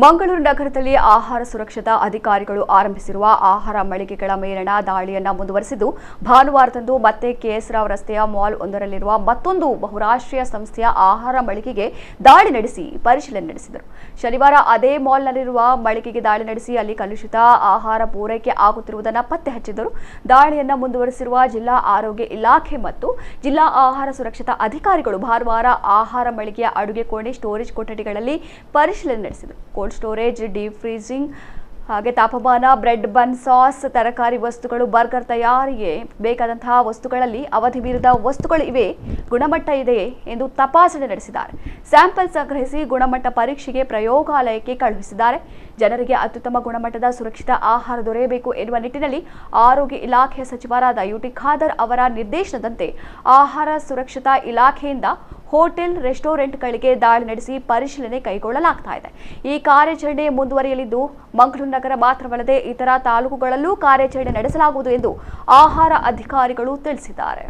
ಮಂಗಳೂರು ನಗರದಲ್ಲಿ ಆಹಾರ ಸುರಕ್ಷತಾ ಅಧಿಕಾರಿಗಳು ಆರಂಭಿಸಿರುವ ಆಹಾರ ಮಳಿಗೆಗಳ ಮೇಲಿನ ದಾಳಿಯನ್ನು ಮುಂದುವರೆಸಿದ್ದು ಭಾನುವಾರದಂದು ಮತ್ತೆ ಕೆಎಸ್ರಾವ್ ರಸ್ತೆಯ ಮಾಲ್ ಒಂದರಲ್ಲಿರುವ ಮತ್ತೊಂದು ಬಹುರಾಷ್ಟ್ರೀಯ ಸಂಸ್ಥೆಯ ಆಹಾರ ಮಳಿಗೆಗೆ ದಾಳಿ ನಡೆಸಿ ಪರಿಶೀಲನೆ ನಡೆಸಿದರು. ಶನಿವಾರ ಅದೇ ಮಾಲ್ನಲ್ಲಿರುವ ಮಳಿಗೆಗೆ ದಾಳಿ ನಡೆಸಿ ಅಲ್ಲಿ ಕಲುಷಿತ ಆಹಾರ ಪೂರೈಕೆ ಆಗುತ್ತಿರುವುದನ್ನು ಪತ್ತೆ ಹಚ್ಚಿದರು. ದಾಳಿಯನ್ನು ಮುಂದುವರೆಸಿರುವ ಜಿಲ್ಲಾ ಆರೋಗ್ಯ ಇಲಾಖೆ ಮತ್ತು ಜಿಲ್ಲಾ ಆಹಾರ ಸುರಕ್ಷತಾ ಅಧಿಕಾರಿಗಳು ಭಾನುವಾರ ಆಹಾರ ಮಳಿಗೆಯ ಅಡುಗೆ ಕೋಣೆ, ಸ್ಟೋರೇಜ್ ಕೊಠಡಿಗಳಲ್ಲಿ ಪರಿಶೀಲನೆ ನಡೆಸಿದರು. ಕೋಲ್ಡ್ ಸ್ಟೋರೇಜ್, ಡೀಪ್ ಫ್ರೀಜಿಂಗ್ ಹಾಗೆ ತಾಪಮಾನ, ಬ್ರೆಡ್, ಬನ್, ಸಾಸ್, ತರಕಾರಿ ವಸ್ತುಗಳು, ಬರ್ಗರ್ ತಯಾರಿಗೆ ಬೇಕಾದಂತಹ ವಸ್ತುಗಳಲ್ಲಿ ಅವಧಿ ಮೀರಿದ ವಸ್ತುಗಳು ಇವೆ, ಗುಣಮಟ್ಟ ಇದೆಯೇ ಎಂದು ತಪಾಸಣೆ ನಡೆಸಿದ್ದಾರೆ. ಸ್ಯಾಂಪಲ್ ಸಂಗ್ರಹಿಸಿ ಗುಣಮಟ್ಟ ಪರೀಕ್ಷೆಗೆ ಪ್ರಯೋಗಾಲಯಕ್ಕೆ ಕಳುಹಿಸಿದ್ದಾರೆ. ಜನರಿಗೆ ಅತ್ಯುತ್ತಮ ಗುಣಮಟ್ಟದ ಸುರಕ್ಷಿತ ಆಹಾರ ದೊರೆಯಬೇಕು ಎನ್ನುವ ನಿಟ್ಟಿನಲ್ಲಿ ಆರೋಗ್ಯ ಇಲಾಖೆಯ ಸಚಿವರಾದ ಯುಟಿ ಖಾದರ್ ಅವರ ನಿರ್ದೇಶನದಂತೆ ಆಹಾರ ಸುರಕ್ಷತಾ ಇಲಾಖೆಯಿಂದ ಹೋಟೆಲ್, ರೆಸ್ಟೋರೆಂಟ್ಗಳಿಗೆ ದಾಳಿ ನಡೆಸಿ ಪರಿಶೀಲನೆ ಕೈಗೊಳ್ಳಲಾಗ್ತಾ ಇದೆ. ಈ ಕಾರ್ಯಾಚರಣೆ ಮುಂದುವರಿಯಲಿದ್ದು ಮಂಗಳೂರು ನಗರ ಮಾತ್ರವಲ್ಲದೆ ಇತರ ತಾಲೂಕುಗಳಲ್ಲೂ ಕಾರ್ಯಾಚರಣೆ ನಡೆಸಲಾಗುವುದು ಎಂದು ಆಹಾರ ಅಧಿಕಾರಿಗಳು ತಿಳಿಸಿದ್ದಾರೆ.